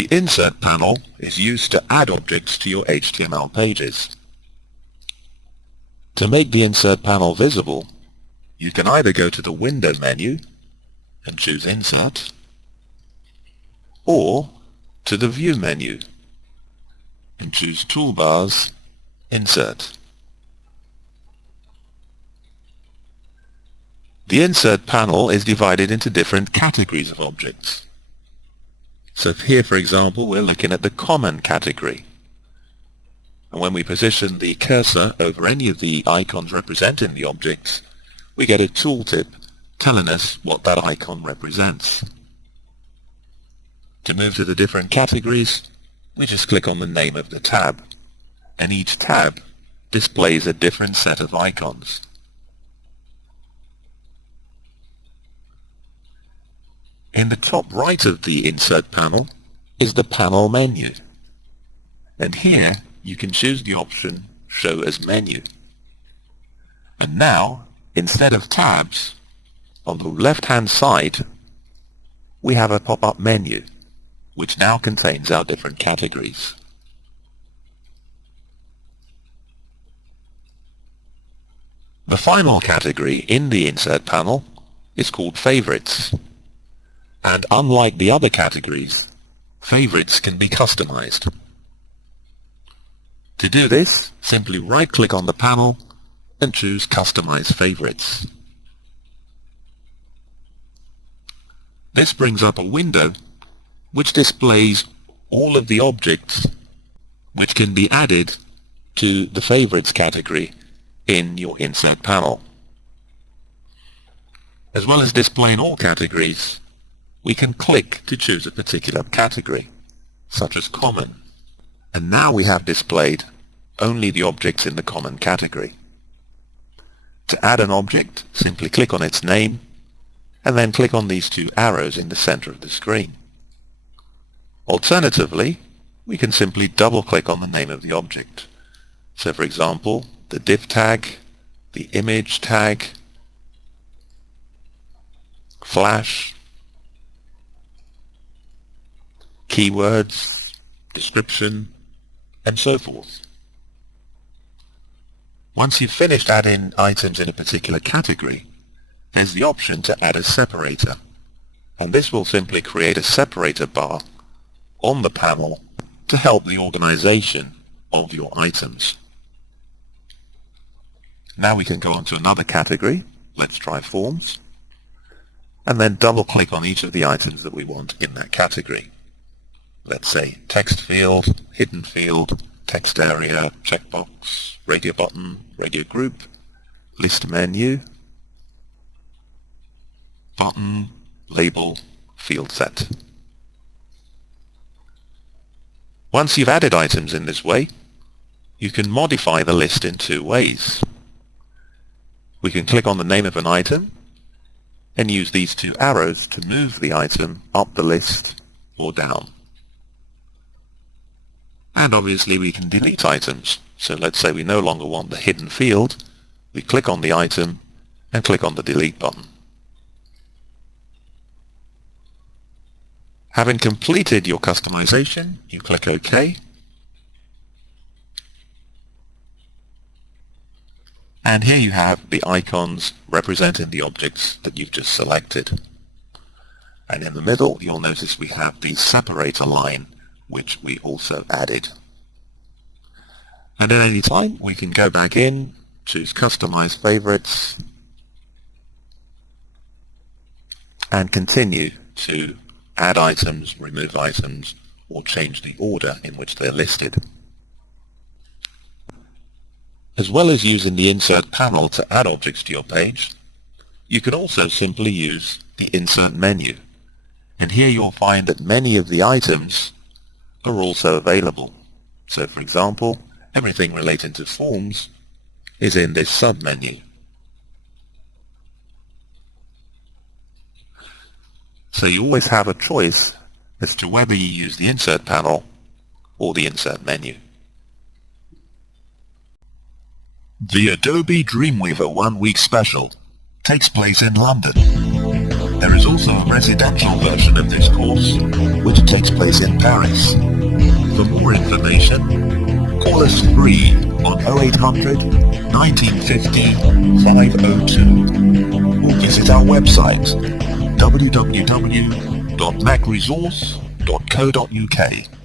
The Insert panel is used to add objects to your HTML pages. To make the Insert panel visible, you can either go to the Window menu and choose Insert, or to the View menu and choose Toolbars, Insert. The Insert panel is divided into different categories of objects. So here, for example, we're looking at the Common category. And when we position the cursor over any of the icons representing the objects, we get a tooltip telling us what that icon represents. To move to the different categories, we just click on the name of the tab, and each tab displays a different set of icons. In the top right of the Insert panel is the Panel menu, and here you can choose the option Show as Menu. And now, instead of tabs, on the left-hand side we have a pop-up menu which now contains our different categories. The final category in the Insert panel is called Favorites. And unlike the other categories, favorites can be customized. To do this, simply right-click on the panel and choose Customize Favorites. This brings up a window which displays all of the objects which can be added to the Favorites category in your Insert panel. As well as displaying all categories, we can click to choose a particular category, such as Common, and now we have displayed only the objects in the Common category. To add an object, simply click on its name, and then click on these two arrows in the center of the screen. Alternatively, we can simply double-click on the name of the object. So for example, the div tag, the image tag, flash, keywords, description, and so forth. Once you've finished adding items in a particular category, there's the option to add a separator, and this will simply create a separator bar on the panel to help the organization of your items. Now we can go on to another category. Let's try Forms, and then double-click on each of the items that we want in that category. Let's say text field, hidden field, text area, checkbox, radio button, radio group, list menu, button, label, field set. Once you've added items in this way, you can modify the list in two ways. We can click on the name of an item and use these two arrows to move the item up the list or down. And obviously we can delete items. So let's say we no longer want the hidden field. We click on the item and click on the delete button. Having completed your customization, you click OK. And here you have the icons representing the objects that you've just selected. And in the middle, you'll notice we have the separator line, which we also added. And at any time, we can go back in, choose Customize Favorites, and continue to add items, remove items, or change the order in which they're listed. As well as using the Insert panel to add objects to your page, you can also simply use the Insert menu. And here you'll find that many of the items are also available. So for example, everything relating to forms is in this sub-menu. So you always have a choice as to whether you use the Insert panel or the Insert menu. The Adobe Dreamweaver 1 Week Special takes place in London. There is also a residential version of this course, which takes place in Paris. For more information, call us free on 0800 1950 502 or visit our website www.macresource.co.uk.